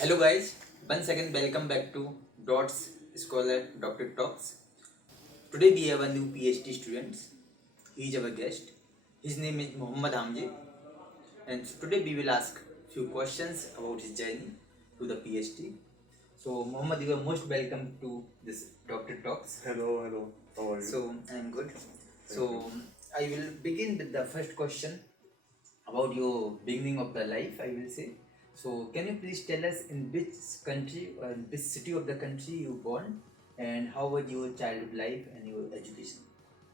Hello guys, once again welcome back to Dots Scholar Doctor Talks. Today we have a new PhD student. He is our guest. His name is Muhammad Hamji, and today we will ask few questions about his journey to the PhD. So Muhammad, you are most welcome to this Doctor Talks. Hello. How are you? So I am good. Thank you. I will begin with the first question about your beginning of the life, I will say. So can you please tell us in which country or in which city of the country you born, and how was your childhood life and your education?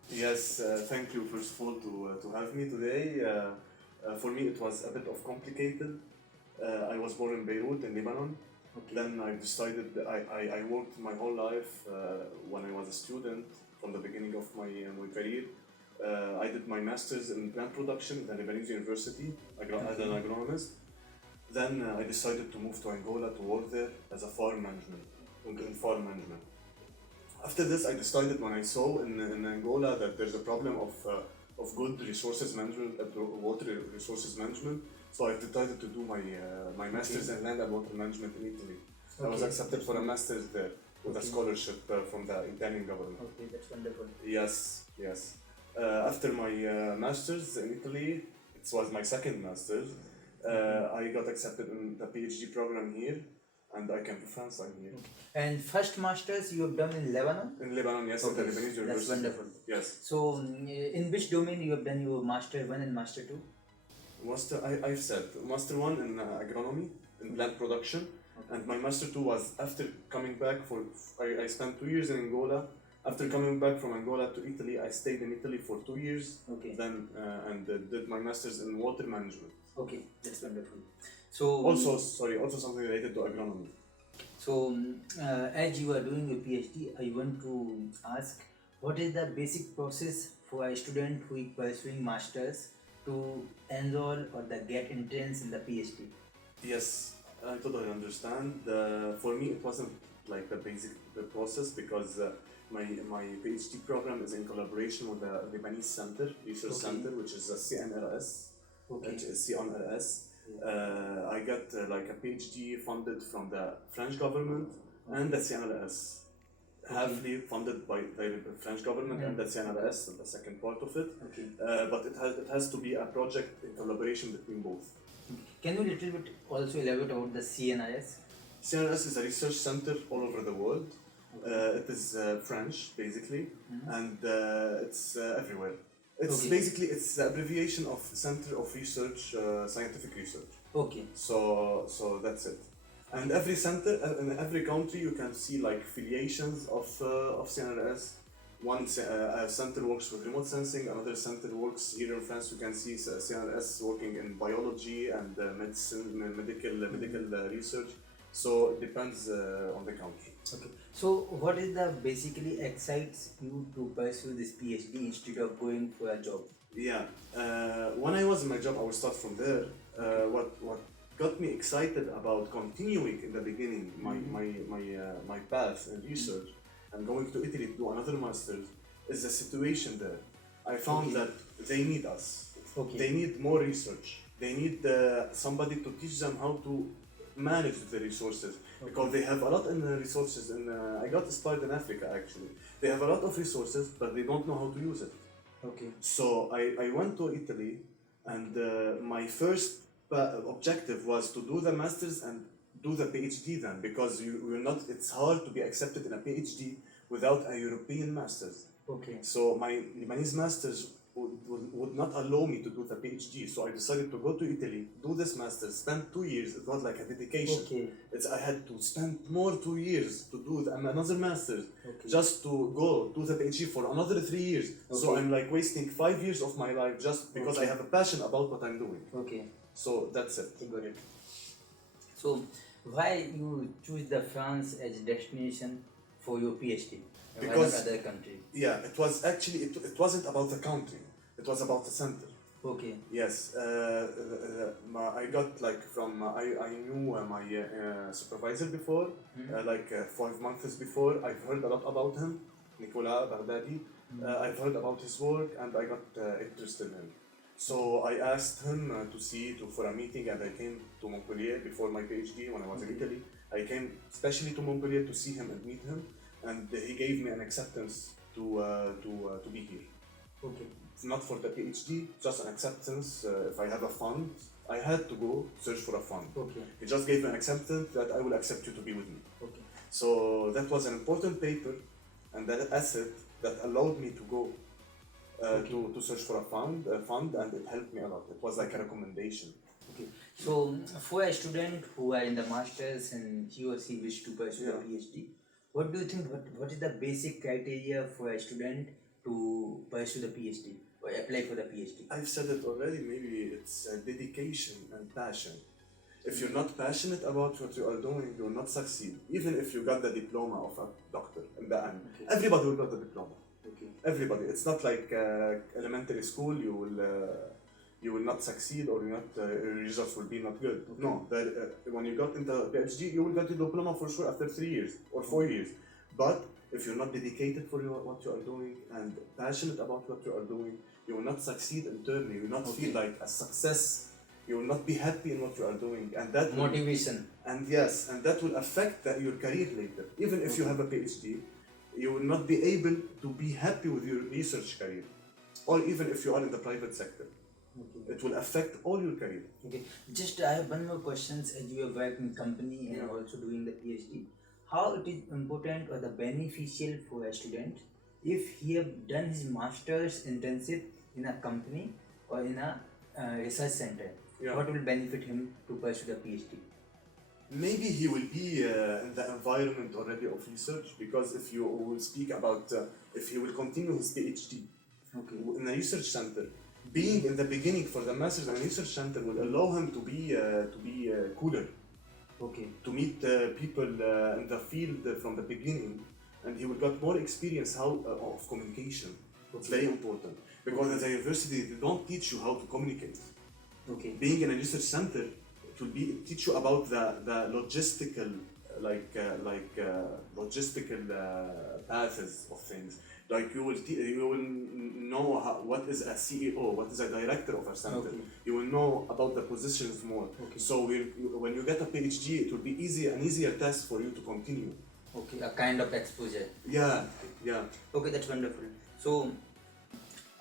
Yes, thank you first of all to have me today. For me, it was a bit of complicated. I was born in Beirut, in Lebanon. Okay. Then I decided I worked my whole life when I was a student from the beginning of my career. I did my master's in plant production at the Lebanese University as an agronomist. Then I decided to move to Angola to work there as a farm management, in farm management. After this, I decided when I saw in Angola that there's a problem of good resources management, water resources management. So I decided to do my master's in land and water management in Italy. I was accepted for a master's there with a scholarship from the Italian government. Okay, that's wonderful. Yes. After my master's in Italy, it was my second master's. I got accepted in the PhD program here, and I came to France. I'm here. And first masters you have done in Lebanon? In Lebanon, yes, at the Lebanese University. That's wonderful. Yes. So in which domain you have done your master 1 and master 2? I've said Master 1 in agronomy, in plant production, and my Master 2 was after coming back I spent 2 years in Angola. After coming back from Angola to Italy, I stayed in Italy for 2 years. Okay. Then and did my Masters in water management. Okay, that's wonderful. So Also something related to agronomy. So, as you are doing your PhD, I want to ask what is the basic process for a student who is pursuing masters to enroll or get entrance in the PhD? Yes, I totally understand. For me, it wasn't like the process because my PhD program is in collaboration with the Lebanese Center Research Center, which is a CNRS. Okay. CNRS. I got like a PhD funded from the French government and the CNRS. Halfly funded by the French government and the CNRS, the second part of it. Okay. But it has to be a project in collaboration between both. Can you little bit also elaborate about the CNRS? CNRS is a research center all over the world. It is French, basically, and it's everywhere. It's basically it's the abbreviation of Center of Research, Scientific Research. Okay. So that's it. And every center in every country you can see like affiliations of CNRS. One center works with remote sensing, another center works here in France. You can see CNRS working in biology and medical research. So it depends on the country. Okay. So what is the basically excites you to pursue this PhD instead of going for a job? Yeah. When I was in my job, I will start from there. What got me excited about continuing in the beginning my path in research and going to Italy to do another master's is the situation there. I found that they need us. Okay. They need more research. They need somebody to teach them how to manage the resources because they have a lot in the resources. And I got inspired in Africa actually. They have a lot of resources, but they don't know how to use it. Okay. So I went to Italy, and my first objective was to do the masters and do the PhD then, because you're not. It's hard to be accepted in a PhD without a European masters. Okay. So my Lebanese masters would not allow me to do the PhD. So I decided to go to Italy, do this masters, spend 2 years. It was like a dedication. Okay. I had to spend more 2 years to do another master's, Okay. just to go do the PhD for another 3 years. So Okay. I'm like wasting 5 years of my life just because I have a passion about what I'm doing. Okay. So that's it. I got it. So why you choose the France as destination for your PhD? Why Because- not other country? Yeah, it was actually, it wasn't about the country, it was about the center. Okay. Yes, I got like from, I knew my supervisor before, like 5 months before. I've heard a lot about him, Nicolas Baghdadi. I've heard about his work and I got interested in him. So I asked him for a meeting, and I came to Montpellier before my PhD when I was in Italy. I came especially to Montpellier to see him and meet him, and he gave me an acceptance to be here. Okay. Not for the PhD, just an acceptance. If I have a fund, I had to go search for a fund. Okay. He just gave me an acceptance that I will accept you to be with me. Okay. So that was an important paper and that asset that allowed me to go to search for a fund, and it helped me a lot. It was like a recommendation. Okay. So for a student who are in the masters and he or she wish to pursue the PhD, what do you think? What is the basic criteria for a student to pursue the PhD or apply for the PhD? I've said it already. Maybe it's dedication and passion. If you're not passionate about what you are doing, you will not succeed. Even if you got the diploma of a doctor in the end, everybody will got the diploma. Okay. Everybody. It's not like elementary school. You will not succeed, or your results will be not good. No. When you got into PhD, you will get the diploma for sure after 3 years or 4 years. But if you're not dedicated for what you are doing and passionate about what you are doing, you will not succeed internally. You will not feel like a success. You will not be happy in what you are doing, and that Motivation. and that will affect your career later. Even if you have a PhD, you will not be able to be happy with your research career, or even if you are in the private sector. Okay. It will affect all your career. Okay. Just I have one more question. As you have worked in company and also doing the PhD, how it is important or the beneficial for a student if he have done his master's internship in a company or in a research center? Yeah. What will benefit him to pursue the PhD? Maybe he will be in the environment already of research, because if you will speak about if he will continue his PhD in a research center, being in the beginning for the masters in a research center will allow him to be cooler. Okay. To meet people in the field from the beginning, and he will get more experience of communication. It's very important, because at the university they don't teach you how to communicate. Okay. Being in a research center, it will teach you about the logistical logistical paths of things. Like you will know what is a CEO, what is a director of a center. Okay. You will know about the positions more. Okay. So when you get a PhD, it will be an easier task for you to continue. Okay, a kind of exposure. Yeah. Okay, that's wonderful. So,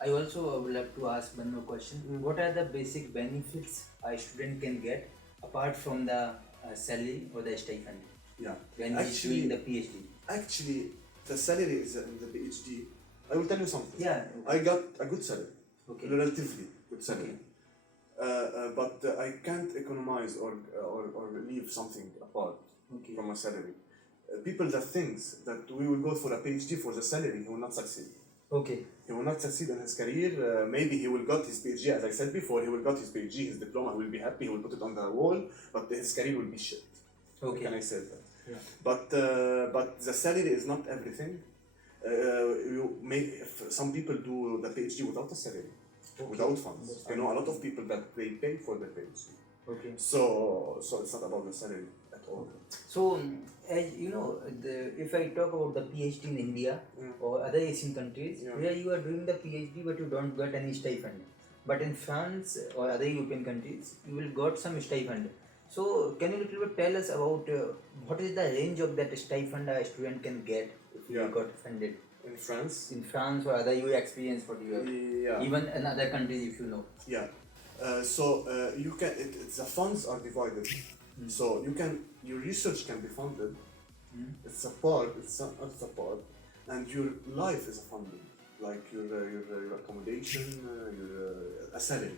I also would like to ask one more question. What are the basic benefits a student can get apart from the salary or the stipend Yeah. when he's doing the PhD? Actually, the salary is in the PhD. I will tell you something. Yeah. I got a good salary. Okay. Relatively good salary. But I can't economize or leave something apart from my salary. People that thinks that we will go for a PhD for the salary, he will not succeed. Okay. He will not succeed in his career. Maybe he will got his PhD, as I said before, he will got his PhD, his diploma, he will be happy, he will put it on the wall, but his career will be shit. Okay. Can I say that? Yeah. But the salary is not everything. Some people do the PhD without a salary, without funds. I know a lot of people that they pay for their PhD. Okay. So it's not about the salary at all. So, as you know, if I talk about the PhD in India or other Asian countries, where you are doing the PhD but you don't get any stipend. But in France or other European countries, you will got some stipend. So, can you little bit tell us about what is the range of that stipend a student can get if he got funded? In France? In France or other you experience what you have? Yeah. Even in other countries if you know. Yeah. You can. The funds are divided. So your research can be funded. It's a part. It's a part, and your life is a funding. Like your accommodation, a salary.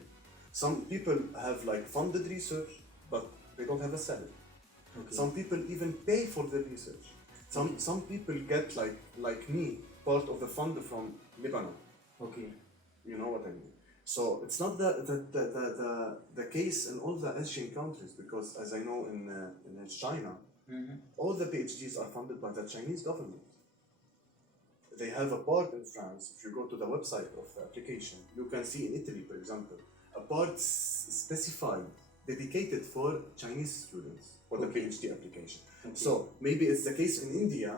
Some people have like funded research, but they don't have a salary. Okay. Some people even pay for their research. Some people get like me, part of the fund from Lebanon. Okay. You know what I mean? So it's not the case in all the Asian countries, because as I know in China, all the PhDs are funded by the Chinese government. They have a part in France. If you go to the website of the application, you can see in Italy, for example, a part specified, dedicated for Chinese students for the PhD application. Okay. So maybe it's the case in India,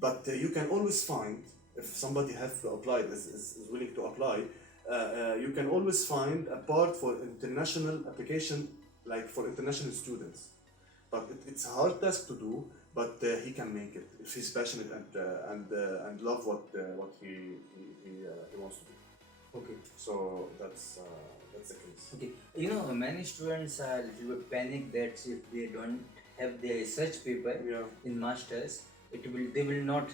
but you can always find, if somebody has to apply, is willing to apply, you can always find a part for international application, like for international students. But it's a hard task to do, but he can make it if he's passionate and love what he wants to do. Okay. So that's the case. Okay. You know, many students are a little bit panicked that if they don't have their research paper Yeah. in masters, they will not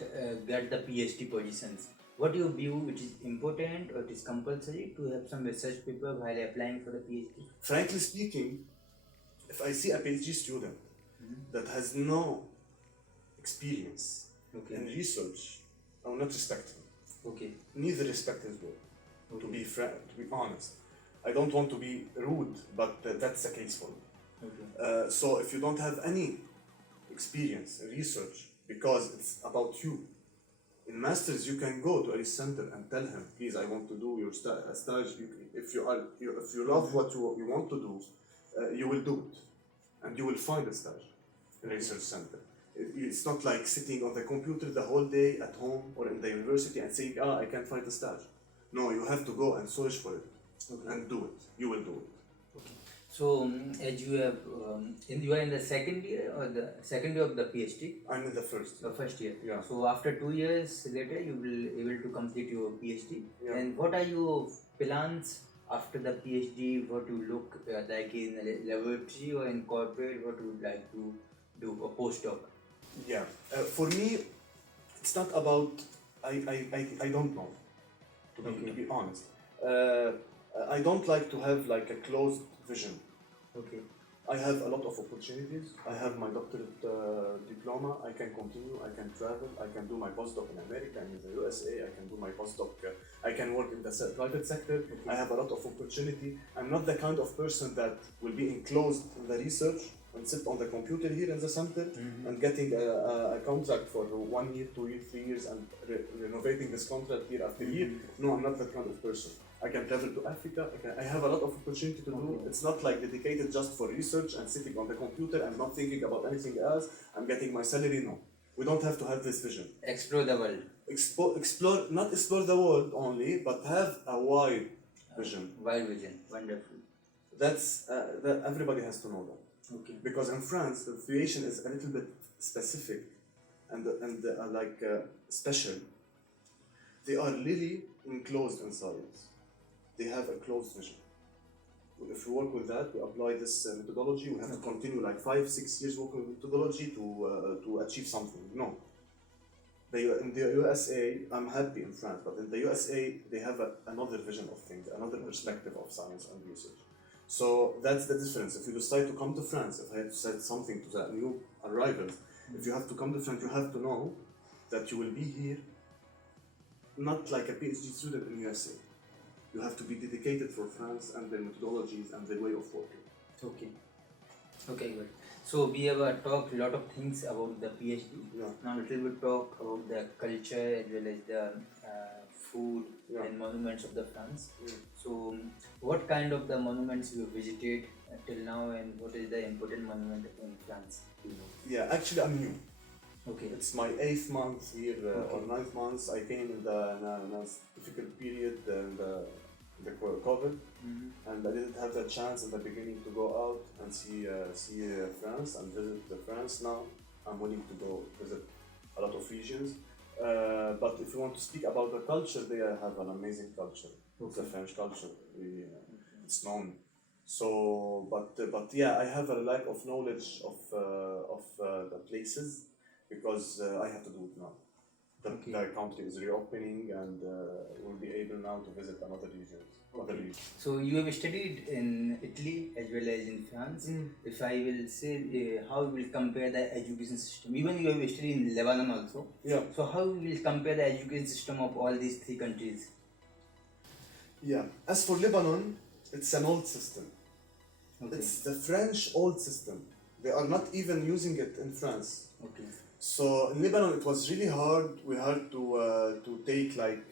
get the PhD positions. What do you view? It is important or it is compulsory to have some research paper while applying for the PhD? Frankly speaking, if I see a PhD student that has no experience Okay. in research, I will not respect him. Okay. Neither respect his work. To Okay. to be honest, I don't want to be rude, but that's the case for me. Okay. So if you don't have any experience in research, because it's about you, in masters you can go to a center and tell him, please, I want to do your stage. If you love what you want to do, you will do it, and you will find a stage in a research center. It's not like sitting on the computer the whole day at home or in the university and saying, I can't find a stage. No, you have to go and search for it. Okay. And do it. You will do it. Okay. So, as you have, you are in the second year or the second year of the PhD? I'm in the first. The first year. Yeah. So after 2 years later, you will able to complete your PhD. Yeah. And what are your plans after the PhD? What you look like in a laboratory or in corporate? What you would like to do a postdoc? Yeah. For me, it's not about. I don't know. To be honest, I don't like to have like a closed vision. Okay. I have a lot of opportunities. I have my doctorate diploma. I can continue. I can travel. I can do my postdoc in America and in the USA. I can do my postdoc. I can work in the private sector. Okay. I have a lot of opportunity. I'm not the kind of person that will be enclosed in the research and sit on the computer here in the center and getting a contract for 1 year, 2 years, 3 years and renovating this contract year after year. No, I'm not that kind of person. I can travel to Africa. I have a lot of opportunity to do. It's not like dedicated just for research and sitting on the computer and not thinking about anything else. I'm getting my salary. No, we don't have to have this vision. Explore the world. Not explore the world only, but have a wide vision. Wide vision. Wonderful. That's that everybody has to know that. Okay. Because in France, the situation is a little bit specific and special. They are really enclosed in science. They have a closed vision. If we work with that, we apply this methodology, we have to continue like 5-6 years working with methodology to achieve something. No. In the USA, I'm happy in France, but in the USA, they have another vision of things, another perspective of science and research. So that's the difference. If you decide to come to France, if I have to say something to the new arrivals, if you have to come to France, you have to know that you will be here not like a PhD student in USA. You have to be dedicated for France and their methodologies and their way of working. Okay. Okay, good. So we have talked a lot of things about the PhD. Yeah. Now a little bit talk about the culture as well as the food Yeah. and monuments of the France. Yeah. So what kind of the monuments you visited till now and what is the important monument in France? Yeah, actually I'm new. Okay. It's my 8th month here or Okay. 9th month. I came in the difficult period and the COVID, and I didn't have the chance in the beginning to go out and see France and visit France. Now I'm willing to go visit a lot of regions. But if you want to speak about the culture, they have an amazing culture. It's the French culture. It's known. So, but yeah, I have a lack of knowledge of the places because I have to do it now. Okay. The country is reopening and we'll be able now to visit another regions. Other regions. So you have studied in Italy as well as in France. If I will say how we will compare the education system, even you have studied in Lebanon also. Yeah. So how we will compare the education system of all these 3 countries? Yeah. As for Lebanon, it's an old system. Okay. It's the French old system. They are not even using it in France. Okay. So in Lebanon, it was really hard. We had to take like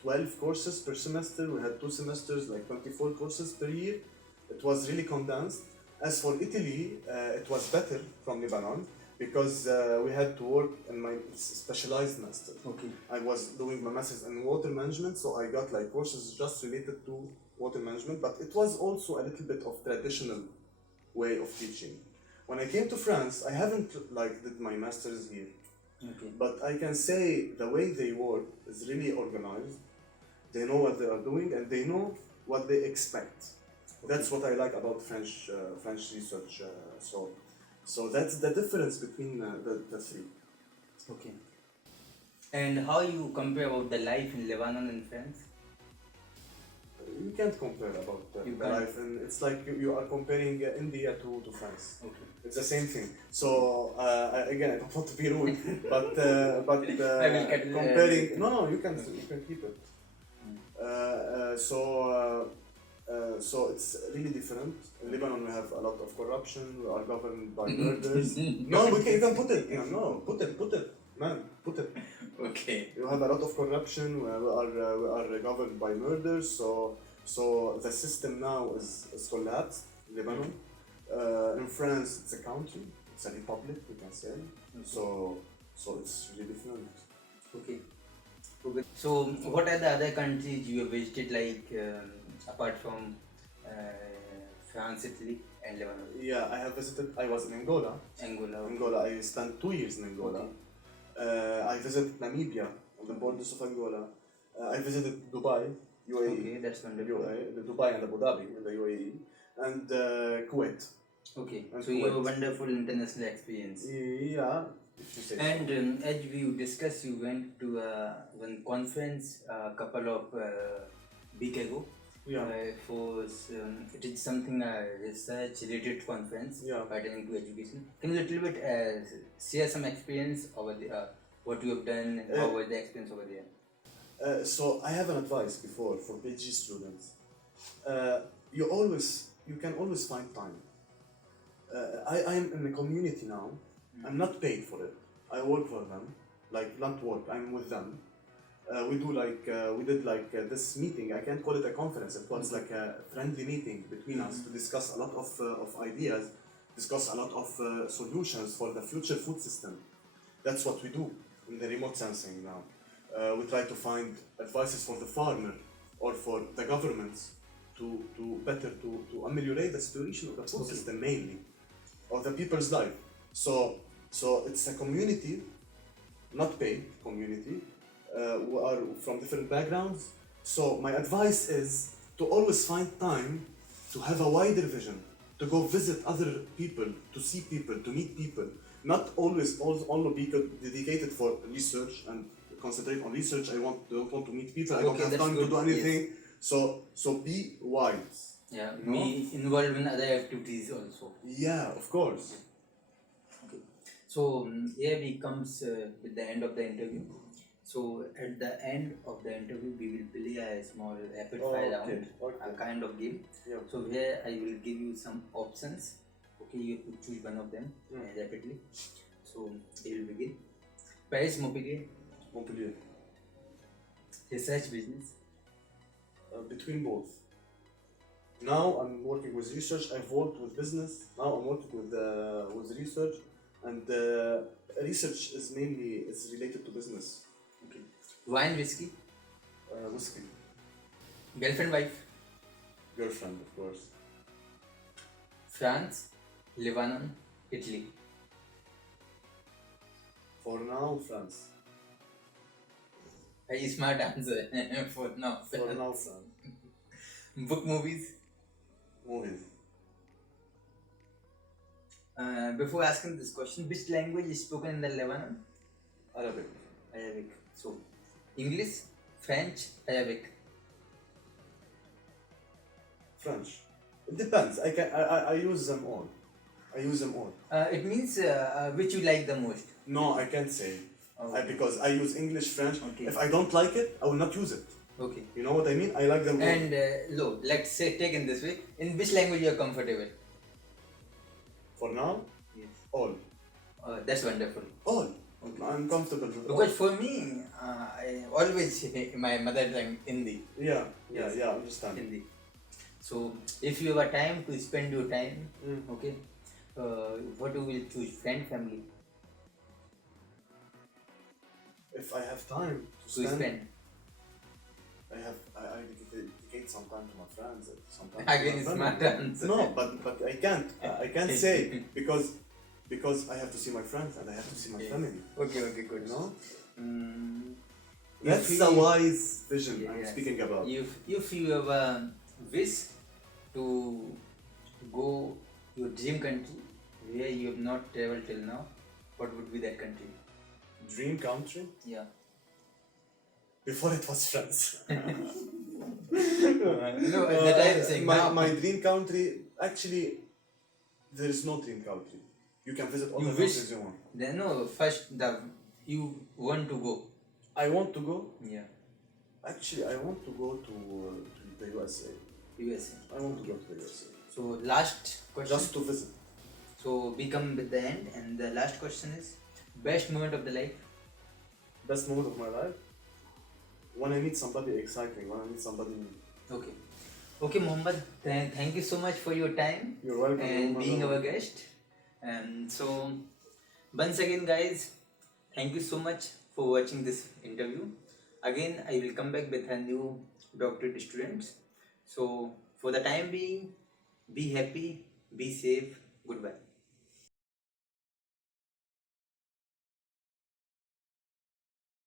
12 courses per semester. We had 2 semesters, like 24 courses per year. It was really condensed. As for Italy, it was better from Lebanon because we had to work in my specialized master. Okay. I was doing my master's in water management, so I got like courses just related to water management, but it was also a little bit of traditional way of teaching. When I came to France, I haven't like did my master's here, Okay. but I can say the way they work is really organized. They know what they are doing and they know what they expect. That's what I like about French research. So that's the difference between the three. Okay. And how you compare about the life in Lebanon and France? You can't compare about You the can't. life, and it's like you are comparing India to France. Okay. It's the same thing. So again, I don't want to be rude, but I will cut, comparing. No, you can keep it. So it's really different. In Lebanon, we have a lot of corruption. We are governed by murders. No, you can put it. No, put it, man, put it. Okay. You have a lot of corruption. We are governed by murders. So the system now is collapsed. In Lebanon, in France, it's a country. It's a republic. We can say. So it's really different. Okay. Okay. So, what are the other countries you have visited, like apart from France, Italy, and Lebanon? Yeah, I have visited. I was in Angola. Angola. Angola. I spent 2 years in Angola. Okay. I visited Namibia on the borders of Angola. I visited Dubai, UAE. Okay, that's wonderful. UAE, the Dubai and Abu Dhabi in the UAE, and Kuwait. Okay, And so you have a Kuwait. wonderful international experience. Yeah, if you say so. And as we discussed, you went to one conference a couple of week ago. Yeah. It is something research related conference Yeah. pertaining to education. Can you little bit share some experience over the what you have done and how was the experience over there? So I have an advice before for PhD students. You can always find time. I am in a community now. I'm not paid for it. I work for them, like not work. I'm with them. We did this meeting. I can't call it a conference. It was like a friendly meeting between us to discuss a lot of ideas, discuss a lot of solutions for the future food system. That's what we do in the remote sensing now. We try to find advices for the farmer or for the governments to ameliorate the situation of the food system mainly, of the people's life. So it's a community, not paid community, who are from different backgrounds. So my advice is to always find time to have a wider vision, to go visit other people, to see people, to meet people. Not always only be dedicated for research and concentrate on research. Don't want to meet people. I don't Okay, have that's time to good, do anything. So be wide. Yeah, No? be involved in other activities also. Yeah, of course. Okay. So here we comes with the end of the interview. So at the end of the interview, we will play a small rapid fire round, a kind of game. Yeah. So here I will give you some options. Okay, you have to choose one of them rapidly. So we will begin. Paris, Montpellier, research, business. Between both. Now I'm working with research. I've worked with business. Now I'm working with research, and research is related to business. Okay. Wine, whiskey, Whiskey, girlfriend, wife, girlfriend, of course. France, Lebanon, Italy. For now, France. Very smart answer for now. For now, France. Book, movies. Movies. Before asking this question, which language is spoken in the Lebanon? Arabic. Arabic. So, English, French, Arabic. French. It depends. I use them all. It means which you like the most. No, I can't say. Okay. Because I use English, French. Okay. If I don't like it, I will not use it. Okay. You know what I mean? I like them all. And let's say take in this way. In which language you are comfortable? For now, Yes. all. That's wonderful. All. I'm comfortable with all. Because for me, I always my mother tongue Hindi. Yeah, Yes. I understand. Hindi. So if you have a time to spend your time, Mm. okay, what you will choose? Friend, family? If I have time to to spend? I dedicate some time to my friends, some time Again, to it's my smart family. answer. No, but I can't say because I have to see my friends and I have to see my Yes. family. Okay, good. You know, Mm, that's if a you, wise vision I'm yes. speaking about. If you have a wish to go your dream country where you have not traveled till now, what would be that country? Dream country Yeah. before it was France. No, that I am saying now. my dream country actually there is no dream country. You can visit all You the wish. countries you want. Then no, first you want to go. I want to go. Yeah. Actually, I want to go to the USA. USA. I want to go to the USA So last question. just to visit. So we come with the end, and the last question is best moment of the life. Best moment of my life when I meet somebody exciting. When I meet somebody. Okay. Okay, Mohammed. Thank you so much for your time You're welcome. and being our guest. And so, once again, guys, thank you so much for watching this interview. Again, I will come back with a new doctorate students. So, for the time being, be happy, be safe. Goodbye.